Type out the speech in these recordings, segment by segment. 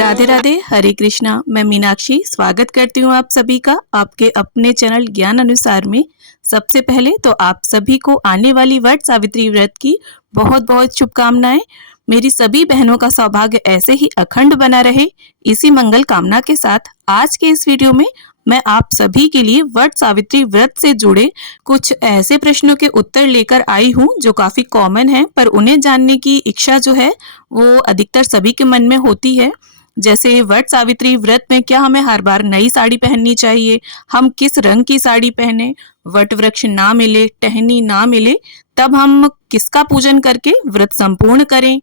राधे राधे, हरे कृष्णा। मैं मीनाक्षी स्वागत करती हूँ आप सभी का आपके अपने चैनल ज्ञान अनुसार में। सबसे पहले तो आप सभी को आने वाली वट सावित्री व्रत की बहुत बहुत शुभकामनाएं। मेरी सभी बहनों का सौभाग्य ऐसे ही अखंड बना रहे, इसी मंगल कामना के साथ आज के इस वीडियो में मैं आप सभी के लिए वट सावित्री व्रत से जुड़े कुछ ऐसे प्रश्नों के उत्तर लेकर आई हूँ जो काफी कॉमन है, पर उन्हें जानने की इच्छा जो है वो अधिकतर सभी के मन में होती है। जैसे वट सावित्री व्रत में क्या हमें हर बार नई साड़ी पहननी चाहिए, हम किस रंग की साड़ी पहने, वट वृक्ष ना मिले, टहनी ना मिले, तब हम किसका पूजन करके व्रत संपूर्ण करें,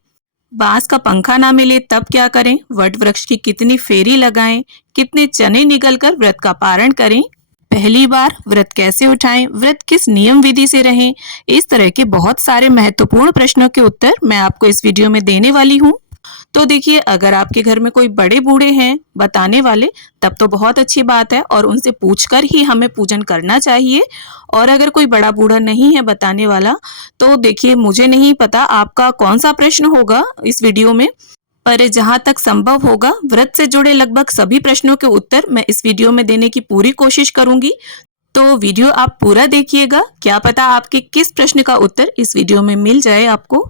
बांस का पंखा ना मिले तब क्या करें, वट वृक्ष की कितनी फेरी लगाएं, कितने चने निगलकर व्रत का पारण करें, पहली बार व्रत कैसे उठाएं, व्रत किस नियम विधि से रहें। इस तरह के बहुत सारे महत्वपूर्ण प्रश्नों के उत्तर मैं आपको इस वीडियो में देने वाली हूँ। तो देखिए, अगर आपके घर में कोई बड़े बूढ़े हैं बताने वाले तब तो बहुत अच्छी बात है और उनसे पूछकर ही हमें पूजन करना चाहिए। और अगर कोई बड़ा बूढ़ा नहीं है बताने वाला तो देखिए, मुझे नहीं पता आपका कौन सा प्रश्न होगा इस वीडियो में, पर जहां तक संभव होगा व्रत से जुड़े लगभग सभी प्रश्नों के उत्तर मैं इस वीडियो में देने की पूरी कोशिश करूंगी। तो वीडियो आप पूरा देखिएगा, क्या पता आपके किस प्रश्न का उत्तर इस वीडियो में मिल जाए आपको।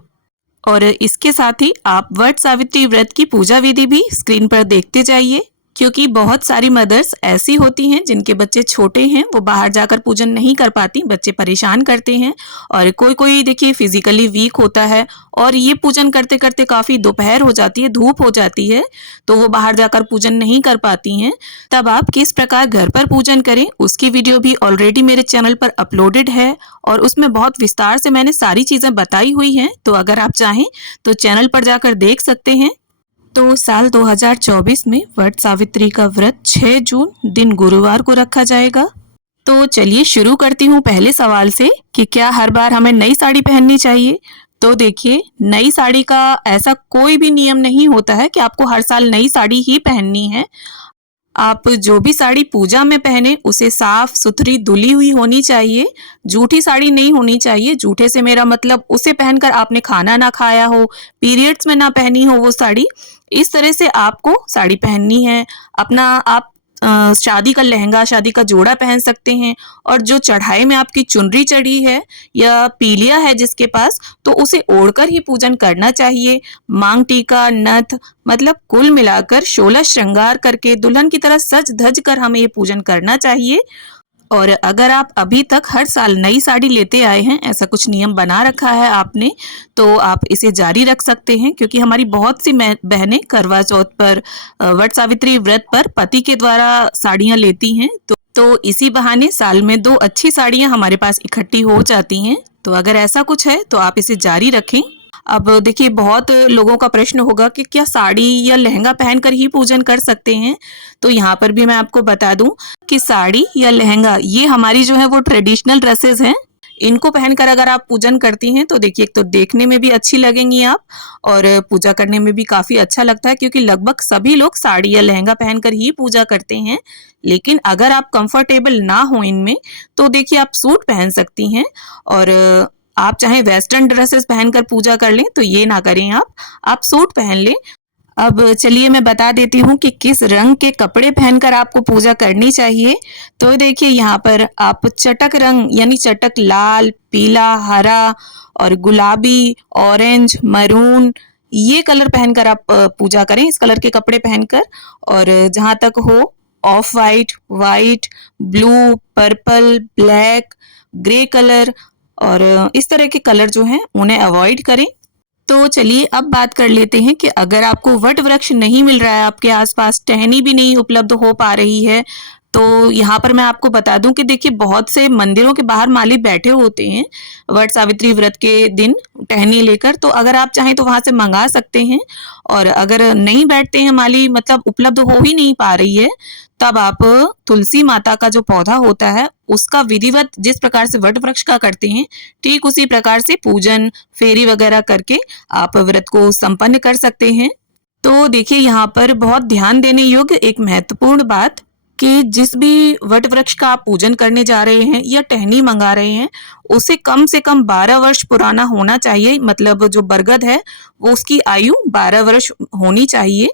और इसके साथ ही आप वट सावित्री व्रत की पूजा विधि भी स्क्रीन पर देखते जाइए, क्योंकि बहुत सारी मदर्स ऐसी होती हैं जिनके बच्चे छोटे हैं, वो बाहर जाकर पूजन नहीं कर पाती, बच्चे परेशान करते हैं। और कोई कोई देखिए फिजिकली वीक होता है और ये पूजन करते करते काफ़ी दोपहर हो जाती है, धूप हो जाती है, तो वो बाहर जाकर पूजन नहीं कर पाती हैं। तब आप किस प्रकार घर पर पूजन करें उसकी वीडियो भी ऑलरेडी मेरे चैनल पर अपलोडेड है और उसमें बहुत विस्तार से मैंने सारी चीज़ें बताई हुई हैं, तो अगर आप चाहें तो चैनल पर जाकर देख सकते हैं। तो साल 2024 में वट सावित्री का व्रत 6 जून दिन गुरुवार को रखा जाएगा। तो चलिए शुरू करती हूँ पहले सवाल से कि क्या हर बार हमें नई साड़ी पहननी चाहिए। तो देखिए, नई साड़ी का ऐसा कोई भी नियम नहीं होता है कि आपको हर साल नई साड़ी ही पहननी है। आप जो भी साड़ी पूजा में पहने उसे साफ सुथरी धुली हुई होनी चाहिए, जूठी साड़ी नहीं होनी चाहिए। जूठे से मेरा मतलब उसे पहनकर आपने खाना ना खाया हो, पीरियड्स में ना पहनी हो वो साड़ी। इस तरह से आपको साड़ी पहननी है। अपना आप शादी का लहंगा, शादी का जोड़ा पहन सकते हैं। और जो चढ़ाई में आपकी चुनरी चढ़ी है या पीलिया है जिसके पास, तो उसे ओढ़कर ही पूजन करना चाहिए। मांग टीका, नथ, मतलब कुल मिलाकर 16 श्रृंगार करके दुल्हन की तरह सज धज कर हमें ये पूजन करना चाहिए। और अगर आप अभी तक हर साल नई साड़ी लेते आए हैं, ऐसा कुछ नियम बना रखा है आपने, तो आप इसे जारी रख सकते हैं, क्योंकि हमारी बहुत सी बहनें करवा चौथ पर, वट सावित्री व्रत पर पति के द्वारा साड़ियां लेती हैं। तो इसी बहाने साल में 2 अच्छी साड़ियां हमारे पास इकट्ठी हो जाती हैं। तो अगर ऐसा कुछ है तो आप इसे जारी रखें। अब देखिए, बहुत लोगों का प्रश्न होगा कि क्या साड़ी या लहंगा पहनकर ही पूजन कर सकते हैं। तो यहाँ पर भी मैं आपको बता दूं कि साड़ी या लहंगा ये हमारी जो है वो ट्रेडिशनल ड्रेसेस हैं। इनको पहनकर अगर आप पूजन करती हैं तो देखिए, एक तो देखने में भी अच्छी लगेंगी आप, और पूजा करने में भी काफ़ी अच्छा लगता है, क्योंकि लगभग सभी लोग साड़ी या लहंगा पहनकर ही पूजा करते हैं। लेकिन अगर आप कंफर्टेबल ना हो इनमें तो देखिए, आप सूट पहन सकती हैं। और आप चाहे वेस्टर्न ड्रेसेस पहनकर पूजा कर लें तो ये ना करें, आप सूट पहन लें। अब चलिए मैं बता देती हूँ कि किस रंग के कपड़े पहनकर आपको पूजा करनी चाहिए। तो देखिए, यहाँ पर आप चटक रंग यानी चटक लाल, पीला, हरा और गुलाबी, ऑरेंज, मरून, ये कलर पहनकर आप पूजा करें, इस कलर के कपड़े पहनकर। और जहाँ तक हो, of white, white, blue, purple, black, grey colour और इस तरह के कलर जो हैं उन्हें अवॉइड करें। तो चलिए अब बात कर लेते हैं कि अगर आपको वट वृक्ष नहीं मिल रहा है, आपके आसपास टहनी भी नहीं उपलब्ध हो पा रही है, तो यहाँ पर मैं आपको बता दूं कि देखिए, बहुत से मंदिरों के बाहर माली बैठे होते हैं वट सावित्री व्रत के दिन टहनी लेकर, तो अगर आप चाहें तो वहां से मंगा सकते हैं। और अगर नहीं बैठते हैं माली, मतलब उपलब्ध हो ही नहीं पा रही है, तब आप तुलसी माता का जो पौधा होता है उसका विधिवत जिस प्रकार से वट वृक्ष का करते हैं, ठीक उसी प्रकार से पूजन फेरी वगैरह करके आप व्रत को संपन्न कर सकते हैं। तो देखिए, यहाँ पर बहुत ध्यान देने योग्य एक महत्वपूर्ण बात कि जिस भी वट वृक्ष का आप पूजन करने जा रहे हैं या टहनी मंगा रहे हैं, उसे कम से कम 12 वर्ष पुराना होना चाहिए। मतलब जो बरगद है वो उसकी आयु 12 वर्ष होनी चाहिए।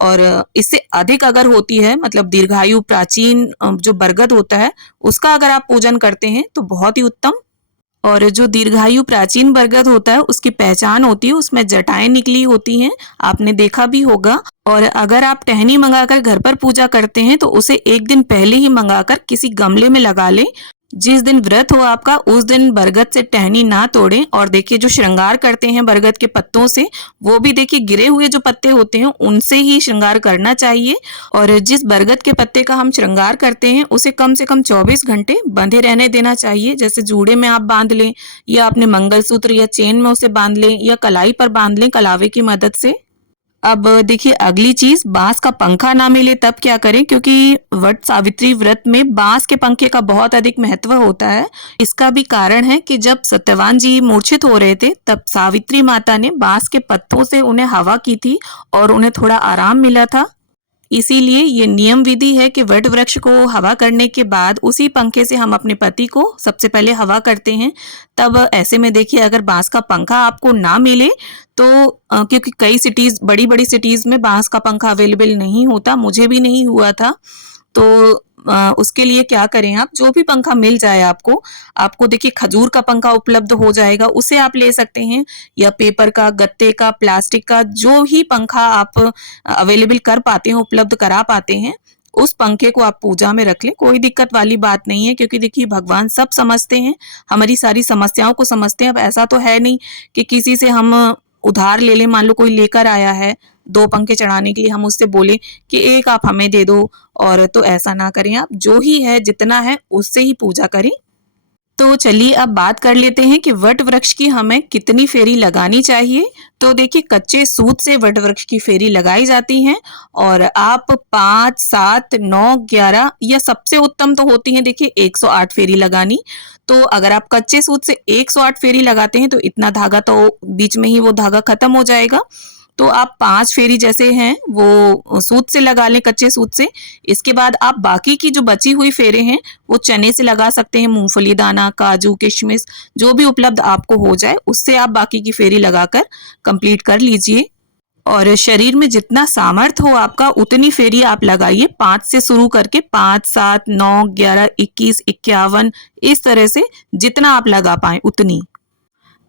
और इससे अधिक अगर होती है, मतलब दीर्घायु प्राचीन जो बरगद होता है उसका अगर आप पूजन करते हैं तो बहुत ही उत्तम। और जो दीर्घायु प्राचीन बरगद होता है उसकी पहचान होती है, उसमें जटाएं निकली होती हैं, आपने देखा भी होगा। और अगर आप टहनी मंगाकर घर पर पूजा करते हैं तो उसे एक दिन पहले ही मंगाकर किसी गमले में लगा लें। जिस दिन व्रत हो आपका उस दिन बरगद से टहनी ना तोड़ें। और देखिए जो श्रृंगार करते हैं बरगद के पत्तों से, वो भी देखिए गिरे हुए जो पत्ते होते हैं उनसे ही श्रृंगार करना चाहिए। और जिस बरगद के पत्ते का हम श्रृंगार करते हैं उसे कम से कम 24 घंटे बंधे रहने देना चाहिए। जैसे जूड़े में आप बांध लें, या अपने मंगलसूत्र या चेन में उसे बांध लें, या कलाई पर बांध लें कलावे की मदद से। अब देखिए अगली चीज, बांस का पंखा ना मिले तब क्या करें, क्योंकि वट सावित्री व्रत में बांस के पंखे का बहुत अधिक महत्व होता है। इसका भी कारण है कि जब सत्यवान जी मूर्छित हो रहे थे तब सावित्री माता ने बांस के पत्तों से उन्हें हवा की थी और उन्हें थोड़ा आराम मिला था। इसीलिए ये नियम विधि है कि वट वृक्ष को हवा करने के बाद उसी पंखे से हम अपने पति को सबसे पहले हवा करते हैं। तब ऐसे में देखिए अगर बांस का पंखा आपको ना मिले तो क्योंकि कई सिटीज, बड़ी बड़ी सिटीज में बांस का पंखा अवेलेबल नहीं होता, मुझे भी नहीं हुआ था, तो उसके लिए क्या करें आप, जो भी पंखा मिल जाए आपको, देखिए खजूर का पंखा उपलब्ध हो जाएगा, उसे आप ले सकते हैं, या पेपर का, गत्ते का, प्लास्टिक का, जो ही पंखा आप अवेलेबल कर पाते हैं, उपलब्ध करा पाते हैं, उस पंखे को आप पूजा में रख लें। कोई दिक्कत वाली बात नहीं है, क्योंकि देखिए भगवान सब समझते हैं, हमारी सारी समस्याओं को समझते हैं। अब ऐसा तो है नहीं कि किसी से हम उधार ले लें, मान लो कोई लेकर आया है 2 पंखे चढ़ाने के लिए, हम उससे बोले कि एक आप हमें दे दो, और तो ऐसा ना करें आप, जो ही है जितना है उससे ही पूजा करें। तो चलिए अब बात कर लेते हैं कि वट वृक्ष की हमें कितनी फेरी लगानी चाहिए। तो देखिए कच्चे सूत से वट वृक्ष की फेरी लगाई जाती हैं, और आप 5, 7, 9, 11 या सबसे उत्तम तो होती है देखिए 108 फेरी लगानी। तो अगर आप कच्चे सूत से 108 फेरी लगाते हैं तो इतना धागा तो बीच में ही वो धागा खत्म हो जाएगा। तो आप 5 फेरी जैसे हैं वो सूत से लगा लें, कच्चे सूत से। इसके बाद आप बाकी की जो बची हुई फेरे हैं वो चने से लगा सकते हैं, मूंगफली दाना, काजू, किशमिश, जो भी उपलब्ध आपको हो जाए उससे आप बाकी की फेरी लगाकर कंप्लीट कर लीजिए। और शरीर में जितना सामर्थ्य हो आपका उतनी फेरी आप लगाइए, 5 से शुरू करके 5, 7, 9, 11, 21, 51, इस तरह से जितना आप लगा पाए उतनी।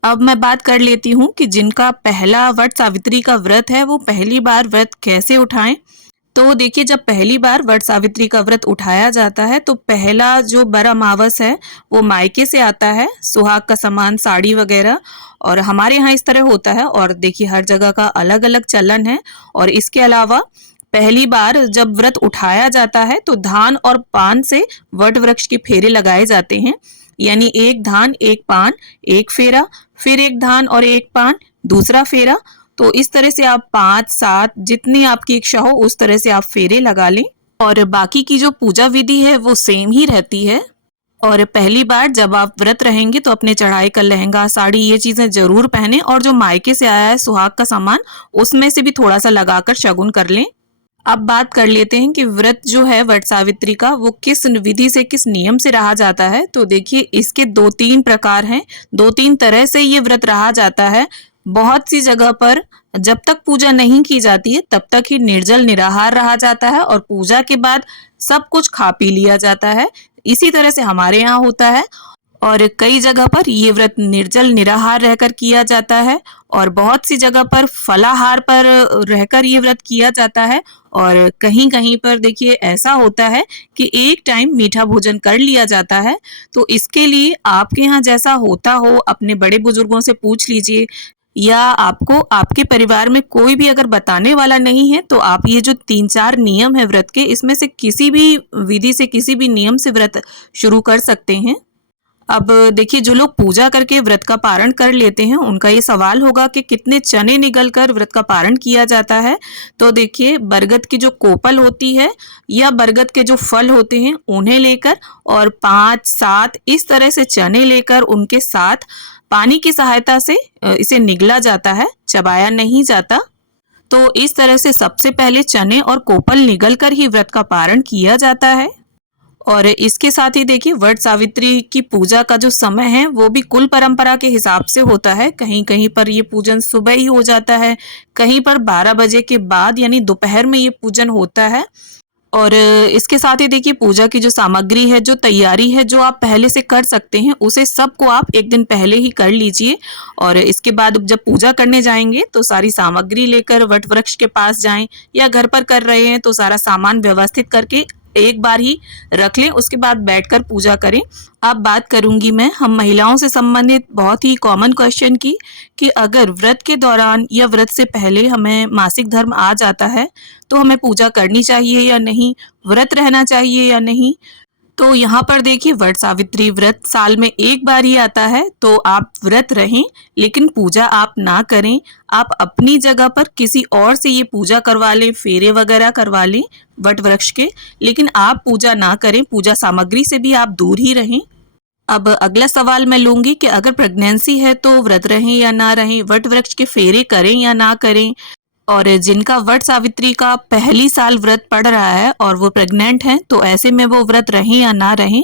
अब मैं बात कर लेती हूँ कि जिनका पहला वट सावित्री का व्रत है वो पहली बार व्रत कैसे उठाएं। तो देखिए जब पहली बार वट सावित्री का व्रत उठाया जाता है तो पहला जो बर अमावस है वो मायके से आता है, सुहाग का सामान, साड़ी वगैरह, और हमारे यहाँ इस तरह होता है। और देखिए हर जगह का अलग अलग चलन है। और इसके अलावा पहली बार जब व्रत उठाया जाता है तो धान और पान से वट वृक्ष के फेरे लगाए जाते हैं, यानी एक धान एक पान, एक फेरा, फिर एक धान और एक पान, दूसरा फेरा। तो इस तरह से आप 5, 7 जितनी आपकी इच्छा हो उस तरह से आप फेरे लगा लें। और बाकी की जो पूजा विधि है वो सेम ही रहती है। और पहली बार जब आप व्रत रहेंगे तो अपने चढ़ाई का लहंगा, साड़ी, ये चीजें जरूर पहने, और जो मायके से आया है सुहाग का सामान उसमें से भी थोड़ा सा लगाकर शगुन कर लें। अब बात कर लेते हैं कि व्रत जो है वट सावित्री का वो किस विधि से, किस नियम से रहा जाता है। तो देखिए इसके 2-3 प्रकार हैं, 2-3 तरह से ये व्रत रहा जाता है। बहुत सी जगह पर जब तक पूजा नहीं की जाती है तब तक ही निर्जल निराहार रहा जाता है, और पूजा के बाद सब कुछ खा पी लिया जाता है। इसी तरह से हमारे यहाँ होता है। और कई जगह पर ये व्रत निर्जल निराहार रहकर किया जाता है, और बहुत सी जगह पर फलाहार पर रहकर ये व्रत किया जाता है। और कहीं कहीं पर देखिए ऐसा होता है कि एक टाइम मीठा भोजन कर लिया जाता है। तो इसके लिए आपके यहाँ जैसा होता हो अपने बड़े बुजुर्गों से पूछ लीजिए, या आपको आपके परिवार में कोई भी अगर बताने वाला नहीं है तो आप ये जो 3-4 नियम है व्रत के, इसमें से किसी भी विधि से, किसी भी नियम से व्रत शुरू कर सकते हैं। अब देखिए जो लोग पूजा करके व्रत का पारण कर लेते हैं उनका ये सवाल होगा कि कितने चने निगल कर व्रत का पारण किया जाता है। तो देखिए बरगद की जो कोपल होती है या बरगद के जो फल होते हैं उन्हें लेकर, और 5, 7 इस तरह से चने लेकर उनके साथ पानी की सहायता से इसे निगला जाता है, चबाया नहीं जाता। तो इस तरह से सबसे पहले चने और कोपल निगल कर ही व्रत का पारण किया जाता है। और इसके साथ ही देखिए वट सावित्री की पूजा का जो समय है वो भी कुल परंपरा के हिसाब से होता है। कहीं कहीं पर ये पूजन सुबह ही हो जाता है, कहीं पर 12 बजे के बाद यानी दोपहर में ये पूजन होता है। और इसके साथ ही देखिए पूजा की जो सामग्री है, जो तैयारी है, जो आप पहले से कर सकते हैं, उसे सबको आप एक दिन पहले ही कर लीजिए। और इसके बाद जब पूजा करने जाएंगे तो सारी सामग्री लेकर वट वृक्ष के पास जाएं, या घर पर कर रहे हैं तो सारा सामान व्यवस्थित करके एक बार ही रख लें, उसके बाद बैठकर पूजा करें। अब बात करूंगी मैं हम महिलाओं से संबंधित बहुत ही कॉमन क्वेश्चन की, कि अगर व्रत के दौरान या व्रत से पहले हमें मासिक धर्म आ जाता है तो हमें पूजा करनी चाहिए या नहीं, व्रत रहना चाहिए या नहीं। तो यहाँ पर देखिए वट सावित्री व्रत साल में एक बार ही आता है, तो आप व्रत रहें लेकिन पूजा आप ना करें। आप अपनी जगह पर किसी और से ये पूजा करवा लें, फेरे वगैरह करवा लें वट वृक्ष के, लेकिन आप पूजा ना करें, पूजा सामग्री से भी आप दूर ही रहें। अब अगला सवाल मैं लूंगी कि अगर प्रेगनेंसी है तो व्रत रहें या ना रहें, वट वृक्ष के फेरे करें या ना करें। और जिनका वट सावित्री का पहली साल व्रत पड़ रहा है और वो प्रेग्नेंट हैं, तो ऐसे में वो व्रत रहें या ना रहें।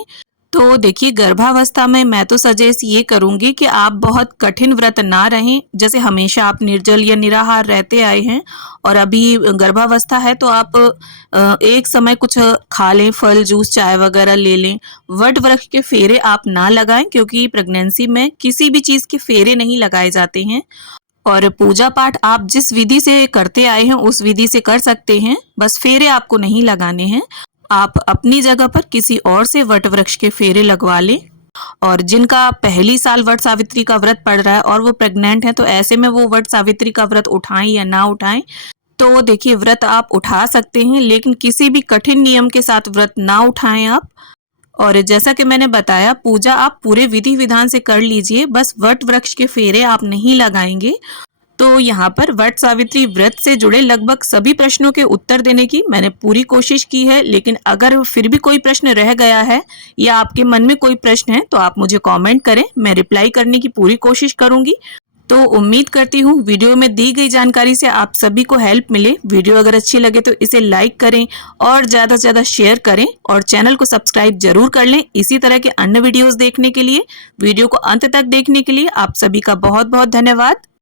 तो देखिए गर्भावस्था में मैं तो सजेस्ट ये करूंगी कि आप बहुत कठिन व्रत ना रहें। जैसे हमेशा आप निर्जल या निराहार रहते आए हैं और अभी गर्भावस्था है, तो आप एक समय कुछ खा लें, फल जूस चाय वगैरह ले लें। वट वृक्ष के फेरे आप ना लगाएं, क्योंकि प्रेगनेंसी में किसी भी चीज़ के फेरे नहीं लगाए जाते हैं। और पूजा पाठ आप जिस विधि से करते आए हैं उस विधि से कर सकते हैं, बस फेरे आपको नहीं लगाने हैं। आप अपनी जगह पर किसी और से वट वृक्ष के फेरे लगवा लें। और जिनका पहली साल वट सावित्री का व्रत पड़ रहा है और वो प्रेग्नेंट है, तो ऐसे में वो वट सावित्री का व्रत उठाएं या ना उठाएं। तो देखिए व्रत आप उठा सकते हैं, लेकिन किसी भी कठिन नियम के साथ व्रत ना उठाएं आप। और जैसा कि मैंने बताया पूजा आप पूरे विधि विधान से कर लीजिए, बस वट वृक्ष के फेरे आप नहीं लगाएंगे। तो यहाँ पर वट सावित्री व्रत से जुड़े लगभग सभी प्रश्नों के उत्तर देने की मैंने पूरी कोशिश की है, लेकिन अगर फिर भी कोई प्रश्न रह गया है या आपके मन में कोई प्रश्न है तो आप मुझे कमेंट करें, मैं रिप्लाई करने की पूरी कोशिश करूंगी। तो उम्मीद करती हूँ वीडियो में दी गई जानकारी से आप सभी को हेल्प मिले। वीडियो अगर अच्छी लगे तो इसे लाइक करें और ज़्यादा से ज़्यादा शेयर करें और चैनल को सब्सक्राइब जरूर कर लें। इसी तरह के अन्य वीडियोस देखने के लिए, वीडियो को अंत तक देखने के लिए आप सभी का बहुत बहुत धन्यवाद।